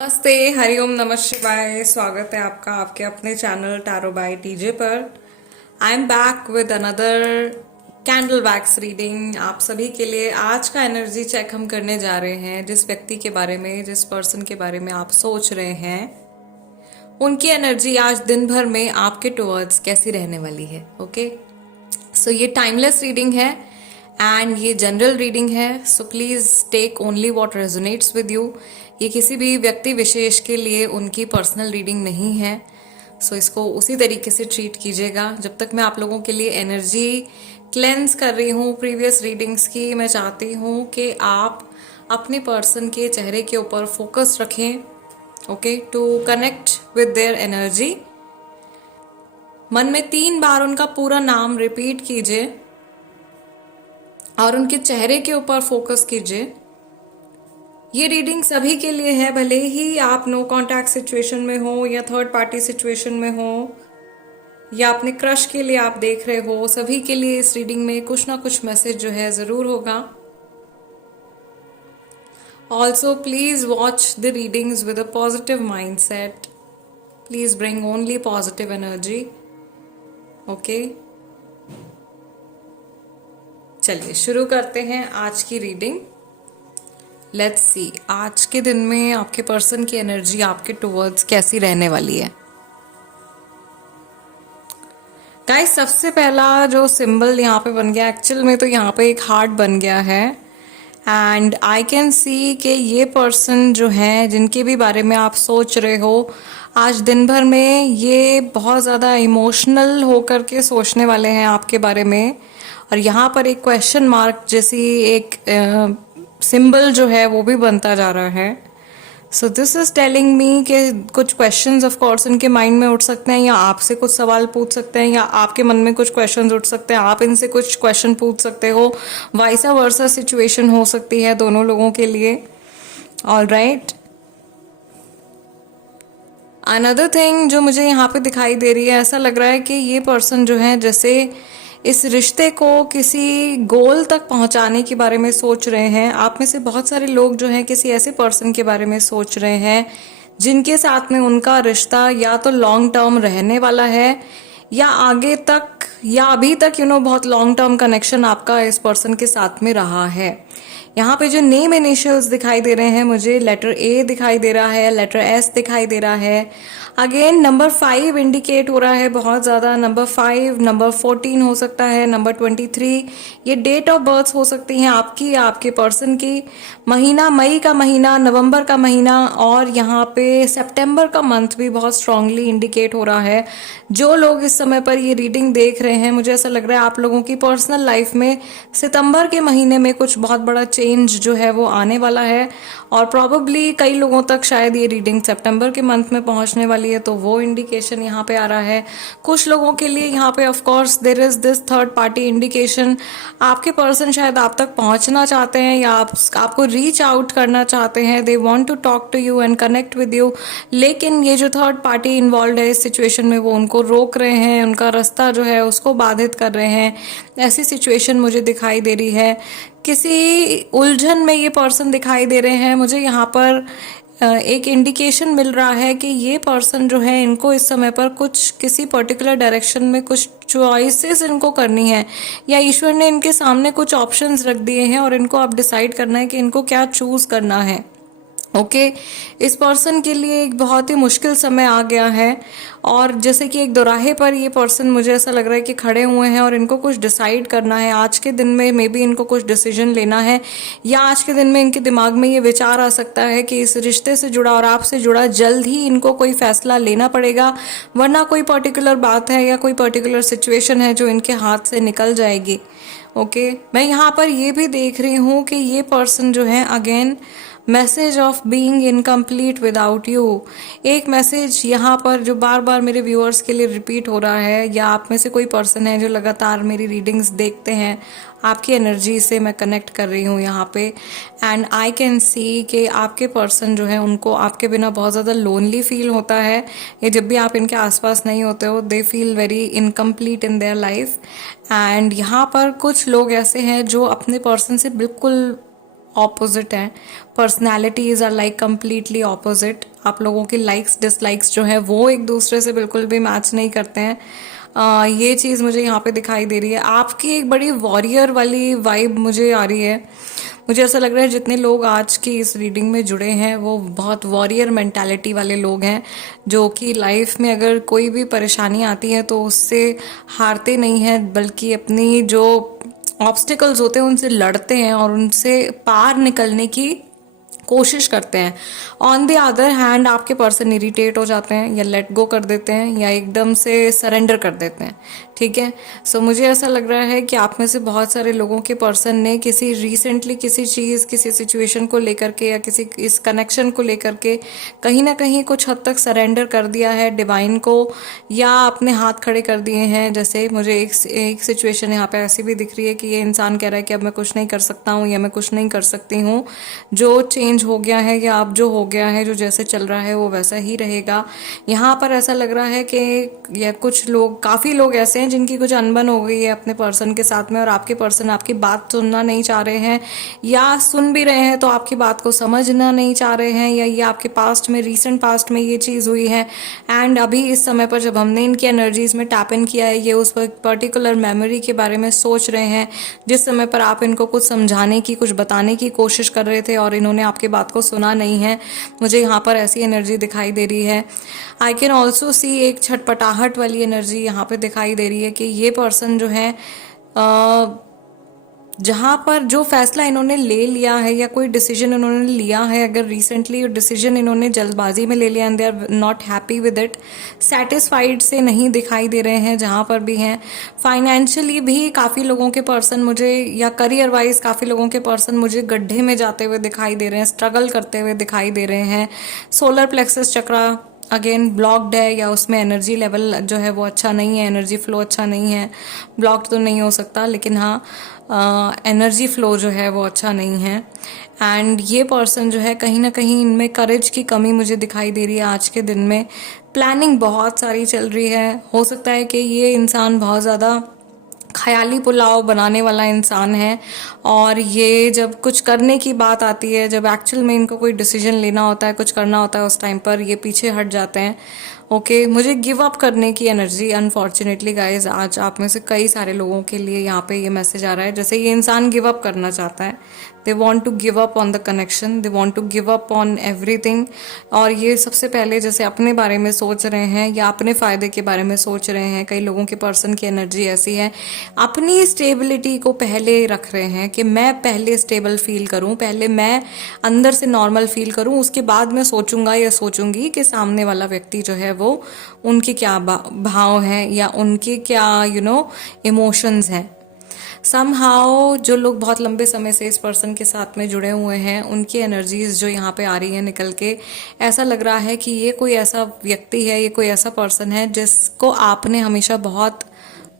नमस्ते, हरिओम, नमः शिवाय। स्वागत है आपका आपके अपने चैनल टैरो बाय टीजे पर। I am back with another candle wax reading आप सभी के लिए। आज का एनर्जी चेक हम करने जा रहे हैं। जिस व्यक्ति के बारे में, जिस पर्सन के बारे में आप सोच रहे हैं, उनकी एनर्जी आज दिन भर में आपके टुवर्ड्स कैसी रहने वाली है। ओके, सो ये टाइमलेस रीडिंग है एंड ये जनरल रीडिंग है। So please take only what resonates with you. ये किसी भी व्यक्ति विशेष के लिए उनकी पर्सनल रीडिंग नहीं है। सो इसको उसी तरीके से ट्रीट कीजिएगा। जब तक मैं आप लोगों के लिए एनर्जी क्लेंस कर रही हूँ प्रीवियस रीडिंग्स की, मैं चाहती हूँ कि आप अपने पर्सन के चेहरे के ऊपर फोकस रखें। Okay, to connect with their energy. मन में 3 बार उनका पूरा नाम रिपीट कीजिए और उनके चेहरे के ऊपर फोकस कीजिए। ये रीडिंग सभी के लिए है, भले ही आप नो कांटेक्ट सिचुएशन में हो या थर्ड पार्टी सिचुएशन में हो या अपने क्रश के लिए आप देख रहे हो, सभी के लिए इस रीडिंग में कुछ ना कुछ मैसेज जो है जरूर होगा। Also please watch the readings with a positive mind set. Please bring only positive energy. Okay, चलिए शुरू करते हैं आज की रीडिंग। लेट्स सी आज के दिन में आपके पर्सन की एनर्जी आपके टुवर्ड्स कैसी रहने वाली है। गाइस, सबसे पहला जो सिंबल यहाँ पे बन गया, एक्चुअल में तो यहाँ पे एक हार्ट बन गया है एंड आई कैन सी कि ये पर्सन जो है, जिनके भी बारे में आप सोच रहे हो, आज दिन भर में ये बहुत ज़्यादा इमोशनल होकर के सोचने वाले हैं आपके बारे में। और यहाँ पर एक क्वेश्चन मार्क जैसी एक सिंबल जो है वो भी बनता जा रहा है। So this is telling me कि कुछ क्वेश्चंस ऑफ कोर्स इनके माइंड में उठ सकते हैं, या आपसे कुछ सवाल पूछ सकते हैं, या आपके मन में कुछ क्वेश्चंस उठ सकते हैं, आप इनसे कुछ क्वेश्चन पूछ सकते हो। वाइसा वर्सा सिचुएशन हो सकती है दोनों लोगों के लिए। ऑल राइट, अनदर थिंग जो मुझे यहाँ पे दिखाई दे रही है, ऐसा लग रहा है कि ये पर्सन जो है जैसे इस रिश्ते को किसी गोल तक पहुंचाने के बारे में सोच रहे हैं। आप में से बहुत सारे लोग जो हैं किसी ऐसे पर्सन के बारे में सोच रहे हैं जिनके साथ में उनका रिश्ता या तो लॉन्ग टर्म रहने वाला है या आगे तक या अभी तक बहुत लॉन्ग टर्म कनेक्शन आपका इस पर्सन के साथ में रहा है। यहाँ पे जो नेम इनिशियल्स दिखाई दे रहे हैं मुझे, लेटर ए दिखाई दे रहा है, लेटर एस दिखाई दे रहा है। अगेन नंबर 5 इंडिकेट हो रहा है बहुत ज़्यादा। नंबर 5, नंबर 14 हो सकता है, नंबर 23। ये डेट ऑफ बर्थ हो सकती हैं आपकी या आपके पर्सन की। महीना मई का महीना, नवंबर का महीना और यहाँ पे सितंबर का मंथ भी बहुत स्ट्रांगली इंडिकेट हो रहा है। जो लोग इस समय पर ये रीडिंग देख रहे हैं, मुझे ऐसा लग रहा है आप लोगों की पर्सनल लाइफ में सितंबर के महीने में कुछ बहुत बड़ा चेंज जो है वो आने वाला है। और प्रॉबेबली कई लोगों तक शायद ये रीडिंग सितंबर के मंथ में पहुंचने वाली है, तो वो इंडिकेशन यहाँ पे आ रहा है। कुछ लोगों के लिए यहाँ पे of course there is this third party indication. आपके पर्सन शायद आप तक पहुंचना चाहते हैं या आपको रीच आउट करना चाहते हैं। They want to talk to you and connect with you, लेकिन ये जो थर्ड पार्टी इन्वॉल्व है इस सिचुएशन में, वो उनको रोक रहे हैं, उनका रास्ता जो है उसको बाधित कर रहे हैं। ऐसी सिचुएशन मुझे दिखाई दे रही है। किसी उलझन में ये पर्सन दिखाई दे रहे हैं। मुझे यहाँ पर एक इंडिकेशन मिल रहा है कि ये पर्सन जो है, इनको इस समय पर कुछ किसी पर्टिकुलर डायरेक्शन में कुछ चॉइसेस इनको करनी है, या ईश्वर ने इनके सामने कुछ ऑप्शंस रख दिए हैं और इनको अब डिसाइड करना है कि इनको क्या चूज करना है। ओके, इस पर्सन के लिए एक बहुत ही मुश्किल समय आ गया है और जैसे कि एक दोराहे पर ये पर्सन, मुझे ऐसा लग रहा है कि खड़े हुए हैं और इनको कुछ डिसाइड करना है। आज के दिन में मे बी इनको कुछ डिसीजन लेना है, या आज के दिन में इनके दिमाग में ये विचार आ सकता है कि इस रिश्ते से जुड़ा और आपसे जुड़ा जल्द ही इनको कोई फैसला लेना पड़ेगा, वरना कोई पर्टिकुलर बात है या कोई पर्टिकुलर सिचुएशन है जो इनके हाथ से निकल जाएगी। ओके, मैं यहाँ पर ये भी देख रही हूँ कि ये पर्सन जो है, again message of being incomplete without you, एक मैसेज यहाँ पर जो बार बार मेरे व्यूअर्स के लिए रिपीट हो रहा है, या आप में से कोई पर्सन है जो लगातार मेरी रीडिंग्स देखते हैं, आपकी एनर्जी से मैं कनेक्ट कर रही हूँ यहाँ पे। एंड आई कैन सी कि आपके पर्सन जो है, उनको आपके बिना बहुत ज़्यादा लोनली फील होता है, या जब भी आप इनके आसपास नहीं होते हो, they feel very incomplete in their life. And यहाँ पर कुछ लोग ऐसे हैं जो अपने पर्सन से बिल्कुल ऑपोजिट हैं, personalities are like completely opposite. आप लोगों के लाइक्स डिसलाइक्स जो है वो एक दूसरे से बिल्कुल भी मैच नहीं करते हैं। ये चीज़ मुझे यहाँ पे दिखाई दे रही है। आपकी एक बड़ी वॉरियर वाली वाइब मुझे आ रही है। मुझे ऐसा लग रहा है जितने लोग आज की इस रीडिंग में जुड़े हैं वो बहुत वॉरियर मेंटालिटी वाले लोग हैं, जो कि लाइफ में अगर कोई भी परेशानी आती है तो उससे हारते नहीं हैं, बल्कि अपनी जो ऑब्स्टिकल्स होते हैं उनसे लड़ते हैं और उनसे पार निकलने की कोशिश करते हैं। ऑन द अदर हैंड आपके पर्सन इरिटेट हो जाते हैं या लेट गो कर देते हैं या एकदम से सरेंडर कर देते हैं। ठीक है, सो मुझे ऐसा लग रहा है कि आप में से बहुत सारे लोगों के पर्सन ने किसी रिसेंटली किसी चीज़, किसी सिचुएशन को लेकर के या किसी इस कनेक्शन को लेकर के कहीं ना कहीं कुछ हद तक सरेंडर कर दिया है डिवाइन को, या अपने हाथ खड़े कर दिए हैं। जैसे मुझे एक सिचुएशन यहाँ पे ऐसी भी दिख रही है कि ये इंसान कह रहा है कि अब मैं कुछ नहीं कर सकता हूँ या मैं कुछ नहीं कर सकती हूँ, जो चेंज हो गया है या अब जो हो गया है, जो जैसे चल रहा है वो वैसा ही रहेगा। यहाँ पर ऐसा लग रहा है कि या कुछ लोग, काफ़ी लोग ऐसे हैं जिनकी कुछ अनबन हो गई है अपने पर्सन के साथ में, और आपके पर्सन आपकी बात सुनना नहीं चाह रहे हैं, या सुन भी रहे हैं तो आपकी बात को समझना नहीं चाह रहे हैं, या ये आपके पास्ट में, रीसेंट पास्ट में ये चीज़ हुई है। एंड अभी इस समय पर जब हमने इनकी एनर्जीज में टैप इन किया है, ये उस पर्टिकुलर मेमोरी के बारे में सोच रहे हैं जिस समय पर आप इनको कुछ समझाने की, कुछ बताने की कोशिश कर रहे थे और इन्होंने आपकी बात को सुना नहीं है। मुझे यहाँ पर ऐसी एनर्जी दिखाई दे रही है। आई कैन ऑल्सो सी एक छटपटाहट वाली एनर्जी यहाँ पे दिखाई दे रही है कि ये पर्सन जो है जहाँ पर जो फैसला इन्होंने ले लिया है या कोई डिसीजन इन्होंने लिया है, अगर रिसेंटली डिसीजन इन्होंने जल्दबाजी में ले लिया and they are not happy with it, satisfied से नहीं दिखाई दे रहे हैं जहाँ पर भी हैं। फाइनेंशियली भी काफ़ी लोगों के पर्सन मुझे, या करियर वाइज काफ़ी लोगों के पर्सन मुझे गड्ढे में जाते हुए दिखाई दे रहे हैं, स्ट्रगल करते हुए दिखाई दे रहे हैं। सोलर प्लेक्सस चक्रा अगेन ब्लॉक्ड है, या उसमें एनर्जी लेवल जो है वो अच्छा नहीं है, एनर्जी फ्लो अच्छा नहीं है। ब्लॉक्ड तो नहीं हो सकता, लेकिन हाँ एनर्जी फ्लो जो है वो अच्छा नहीं है। एंड ये पर्सन जो है कहीं ना कहीं इनमें करेज की कमी मुझे दिखाई दे रही है आज के दिन में। प्लानिंग बहुत सारी चल रही है। हो सकता है कि ये इंसान बहुत ज़्यादा ख्याली पुलाव बनाने वाला इंसान है, और ये जब कुछ करने की बात आती है, जब एक्चुअल में इनको कोई डिसीजन लेना होता है, कुछ करना होता है, उस टाइम पर ये पीछे हट जाते हैं। ओके, मुझे गिव अप करने की एनर्जी अनफॉर्चुनेटली गाइज आज आप में से कई सारे लोगों के लिए यहाँ पे ये मैसेज आ रहा है, जैसे ये इंसान गिव अप करना चाहता है। They want to give up on the connection, they want to give up on everything. और ये सबसे पहले जैसे अपने बारे में सोच रहे हैं या अपने फ़ायदे के बारे में सोच रहे हैं। कई लोगों के पर्सन की एनर्जी ऐसी है, अपनी स्टेबिलिटी को पहले रख रहे हैं कि मैं पहले स्टेबल फील करूं, पहले मैं अंदर से नॉर्मल फील करूं, उसके बाद मैं सोचूंगा या सोचूंगी कि सामने वाला व्यक्ति जो है वो उनके क्या भाव हैं या उनके क्या इमोशंस हैं। समहाउ जो लोग बहुत लंबे समय से इस पर्सन के साथ में जुड़े हुए हैं, उनकी एनर्जीज जो यहाँ पे आ रही है निकल के, ऐसा लग रहा है कि ये कोई ऐसा व्यक्ति है, ये कोई ऐसा पर्सन है जिसको आपने हमेशा बहुत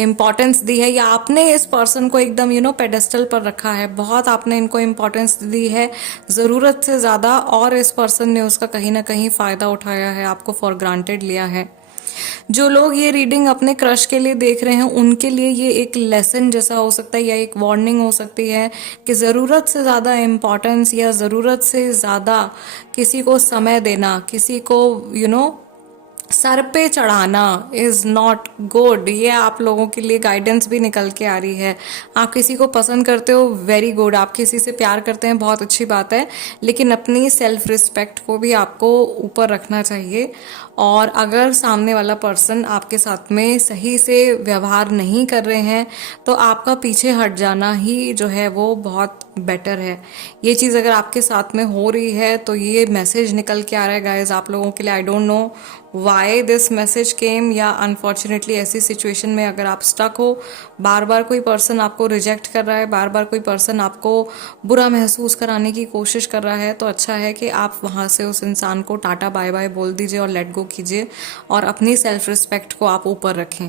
इम्पॉर्टेंस दी है, या आपने इस पर्सन को एकदम पेडेस्टल पर रखा है, बहुत आपने इनको इम्पॉर्टेंस दी है ज़रूरत से ज़्यादा, और इस पर्सन ने उसका कहीं ना कहीं फ़ायदा उठाया है, आपको फॉर ग्रांटेड लिया है। जो लोग ये रीडिंग अपने क्रश के लिए देख रहे हैं, उनके लिए ये एक लेसन जैसा हो सकता है या एक वार्निंग हो सकती है कि ज़रूरत से ज़्यादा इम्पॉर्टेंस या ज़रूरत से ज़्यादा किसी को समय देना, किसी को सर पे चढ़ाना इज़ नॉट गुड। ये आप लोगों के लिए गाइडेंस भी निकल के आ रही है। आप किसी को पसंद करते हो, वेरी गुड, आप किसी से प्यार करते हैं, बहुत अच्छी बात है, लेकिन अपनी सेल्फ रिस्पेक्ट को भी आपको ऊपर रखना चाहिए। और अगर सामने वाला पर्सन आपके साथ में सही से व्यवहार नहीं कर रहे हैं तो आपका पीछे हट जाना ही जो है वो बहुत बेटर है। ये चीज़ अगर आपके साथ में हो रही है तो ये मैसेज निकल के आ रहा है गाइज आप लोगों के लिए। I don't know why this message came, या अनफॉर्चुनेटली ऐसी सिचुएशन में अगर आप स्टक हो, बार बार कोई पर्सन आपको रिजेक्ट कर रहा है, बार बार कोई पर्सन आपको बुरा महसूस कराने की कोशिश कर रहा है, तो अच्छा है कि आप वहाँ से उस इंसान को टाटा बाय बाय बोल दीजिए और लेट गो कीजिए और अपनी सेल्फ रिस्पेक्ट को आप ऊपर रखें।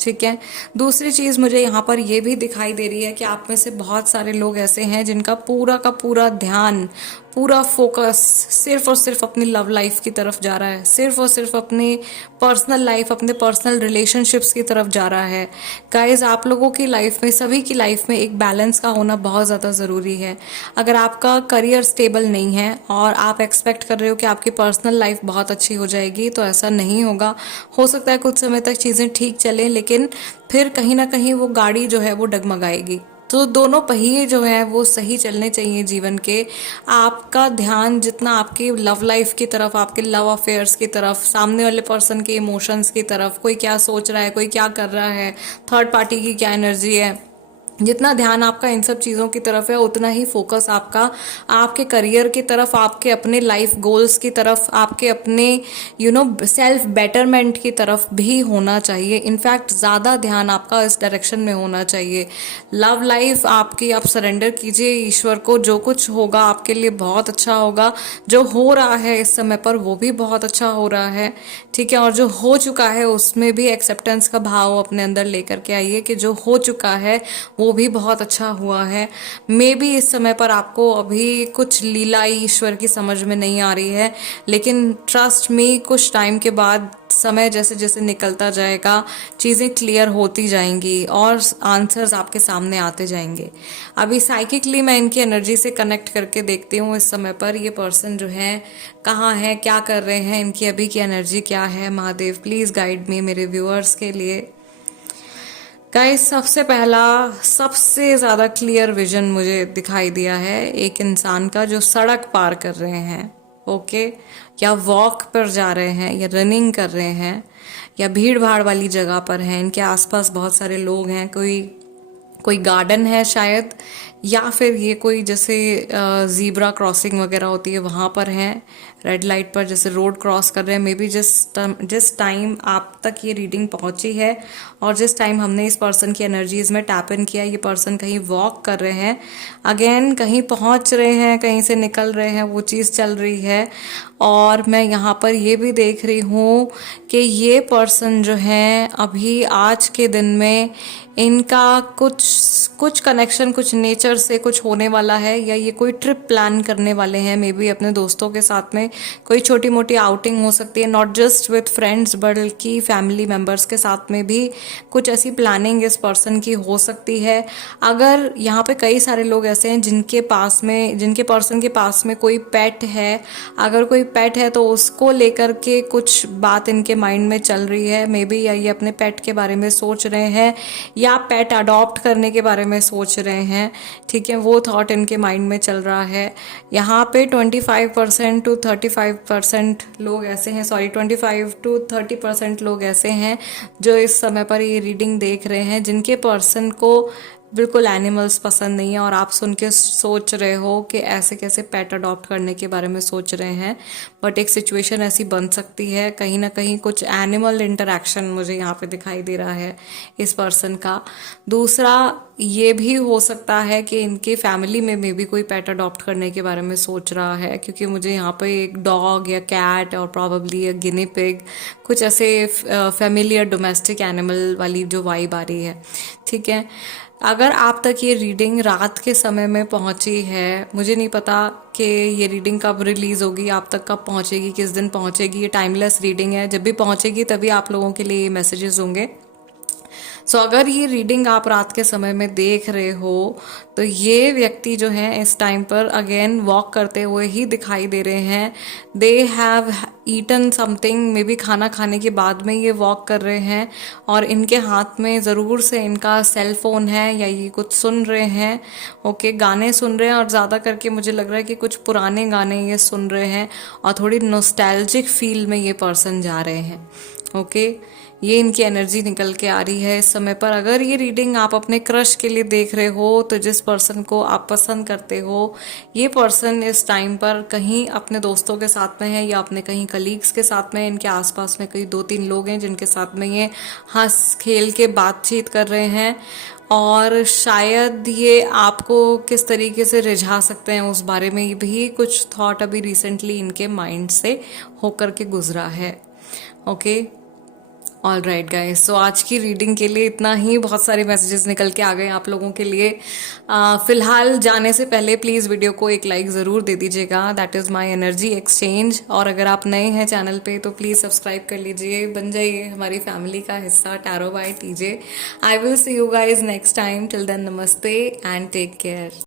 ठीक है, दूसरी चीज़ मुझे यहाँ पर यह भी दिखाई दे रही है कि आप में से बहुत सारे लोग ऐसे हैं जिनका पूरा का पूरा ध्यान, पूरा फोकस सिर्फ और सिर्फ अपनी लव लाइफ की तरफ जा रहा है, सिर्फ और सिर्फ अपनी पर्सनल लाइफ, अपने पर्सनल रिलेशनशिप्स की तरफ जा रहा है। गाइज, आप लोगों की लाइफ में, सभी की लाइफ में एक बैलेंस का होना बहुत ज़्यादा ज़रूरी है। अगर आपका करियर स्टेबल नहीं है और आप एक्सपेक्ट कर रहे हो कि आपकी पर्सनल लाइफ बहुत अच्छी हो जाएगी, तो ऐसा नहीं होगा। हो सकता है कुछ समय तक चीज़ें ठीक चलें, लेकिन फिर कहीं ना कहीं वो गाड़ी जो है वो डगमगाएगी। तो दोनों पहिए जो है वो सही चलने चाहिए जीवन के। आपका ध्यान जितना आपकी लव लाइफ की तरफ, आपके लव अफेयर्स की तरफ, सामने वाले पर्सन के इमोशंस की तरफ, कोई क्या सोच रहा है, कोई क्या कर रहा है, थर्ड पार्टी की क्या एनर्जी है, जितना ध्यान आपका इन सब चीज़ों की तरफ है, उतना ही फोकस आपका आपके करियर की तरफ, आपके अपने लाइफ गोल्स की तरफ, आपके अपने सेल्फ बेटरमेंट की तरफ भी होना चाहिए। इनफैक्ट ज़्यादा ध्यान आपका इस डायरेक्शन में होना चाहिए। लव लाइफ आपकी, आप सरेंडर कीजिए ईश्वर को। जो कुछ होगा आपके लिए बहुत अच्छा होगा। जो हो रहा है इस समय पर वो भी बहुत अच्छा हो रहा है, ठीक है। और जो हो चुका है उसमें भी एक्सेप्टेंस का भाव अपने अंदर लेकर के आइए कि जो हो चुका है वो भी बहुत अच्छा हुआ है। मे बी इस समय पर आपको अभी कुछ लीला ईश्वर की समझ में नहीं आ रही है, लेकिन ट्रस्ट मी, कुछ टाइम के बाद, समय जैसे जैसे निकलता जाएगा, चीज़ें क्लियर होती जाएंगी और आंसर्स आपके सामने आते जाएंगे। अभी साइकिकली मैं इनकी एनर्जी से कनेक्ट करके देखती हूँ इस समय पर ये पर्सन जो है कहाँ है, क्या कर रहे हैं, इनकी अभी की एनर्जी क्या है। महादेव प्लीज़ गाइड मी मेरे व्यूअर्स के लिए। गाइस, सबसे पहला, सबसे ज़्यादा क्लियर विजन मुझे दिखाई दिया है एक इंसान का जो सड़क पार कर रहे हैं, ओके, या वॉक पर जा रहे हैं, या रनिंग कर रहे हैं, या भीड़ भाड़ वाली जगह पर हैं। इनके आसपास बहुत सारे लोग हैं, कोई कोई गार्डन है शायद, या फिर ये कोई जैसे ज़ीब्रा क्रॉसिंग वगैरह होती है वहाँ पर हैं, रेड लाइट पर जैसे रोड क्रॉस कर रहे हैं। मे बी जिस टाइम आप तक ये रीडिंग पहुंची है और जिस टाइम हमने इस पर्सन की एनर्जीज में टैप इन किया, ये पर्सन कहीं वॉक कर रहे हैं, अगेन कहीं पहुंच रहे हैं, कहीं से निकल रहे हैं, वो चीज़ चल रही है। और मैं यहाँ पर ये भी देख रही हूँ कि ये पर्सन जो है अभी आज के दिन में इनका कुछ कनेक्शन, कुछ नेचर से कुछ होने वाला है, या ये कोई ट्रिप प्लान करने वाले हैं। मे बी अपने दोस्तों के साथ में कोई छोटी मोटी आउटिंग हो सकती है, नॉट जस्ट विथ फ्रेंड्स बल्कि फैमिली मेम्बर्स के साथ में भी कुछ ऐसी प्लानिंग इस पर्सन की हो सकती है। अगर यहाँ पे कई सारे लोग ऐसे हैं जिनके पर्सन के पास में कोई पेट है, अगर कोई पेट है तो उसको लेकर के कुछ बात इनके माइंड में चल रही है। मे बी या ये अपने पेट के बारे में सोच रहे हैं, या पेट अडॉप्ट करने के बारे में सोच रहे हैं, ठीक है, वो थॉट इनके माइंड में चल रहा है। यहाँ पे 25% to 35% लोग ऐसे हैं, 25 to 30% लोग ऐसे हैं जो इस समय पर ये रीडिंग देख रहे हैं, जिनके पर्सन को बिल्कुल एनिमल्स पसंद नहीं है, और आप सुन के सोच रहे हो कि ऐसे कैसे पेट अडॉप्ट करने के बारे में सोच रहे हैं। बट एक सिचुएशन ऐसी बन सकती है, कहीं ना कहीं कुछ एनिमल इंटरेक्शन मुझे यहाँ पे दिखाई दे रहा है इस पर्सन का। दूसरा, ये भी हो सकता है कि इनके फैमिली में मे बी कोई पेट अडॉप्ट करने के बारे में सोच रहा है, क्योंकि मुझे यहाँ पे एक डॉग या कैट और प्रॉबेबली गिनी पिग, कुछ ऐसे फैमिलियर डोमेस्टिक एनिमल वाली जो वाइब आ रही है, ठीक है। अगर आप तक ये रीडिंग रात के समय में पहुंची है, मुझे नहीं पता कि ये रीडिंग कब रिलीज होगी, आप तक कब पहुंचेगी, किस दिन पहुंचेगी। ये टाइमलेस रीडिंग है, जब भी पहुंचेगी तभी आप लोगों के लिए ये मैसेजेस होंगे। सो अगर ये रीडिंग आप रात के समय में देख रहे हो तो ये व्यक्ति जो है इस टाइम पर अगेन वॉक करते हुए ही दिखाई दे रहे हैं। They have eaten something, maybe खाना खाने के बाद में ये वॉक कर रहे हैं, और इनके हाथ में ज़रूर से इनका सेल फोन है, या ये कुछ सुन रहे हैं, ओके, गाने सुन रहे हैं। और ज़्यादा करके मुझे लग रहा है कि कुछ पुराने गाने ये सुन रहे हैं, और थोड़ी नॉस्टैल्जिक फील में ये पर्सन जा रहे हैं, ओके। ये इनकी एनर्जी निकल के आ रही है इस समय पर। अगर ये रीडिंग आप अपने क्रश के लिए देख रहे हो, तो जिस पर्सन को आप पसंद करते हो, ये पर्सन इस टाइम पर कहीं अपने दोस्तों के साथ में है, या अपने कहीं कलीग्स के साथ में। इनके आसपास में कई 2-3 लोग हैं जिनके साथ में ये हंस खेल के बातचीत कर रहे हैं, और शायद ये आपको किस तरीके से रिझा सकते हैं उस बारे में भी कुछ थॉट अभी रिसेंटली इनके माइंड से होकर के गुजरा है, ओके। ऑल राइट गाइस, सो आज की रीडिंग के लिए इतना ही। बहुत सारे मैसेजेस निकल के आ गए आप लोगों के लिए। फिलहाल जाने से पहले प्लीज़ वीडियो को एक लाइक ज़रूर दे दीजिएगा, that is my energy exchange. और अगर आप नए हैं चैनल पे तो प्लीज़ सब्सक्राइब कर लीजिए, बन जाइए हमारी फैमिली का हिस्सा tarot by TJ. I will see you guys next time, till then नमस्ते एंड टेक केयर।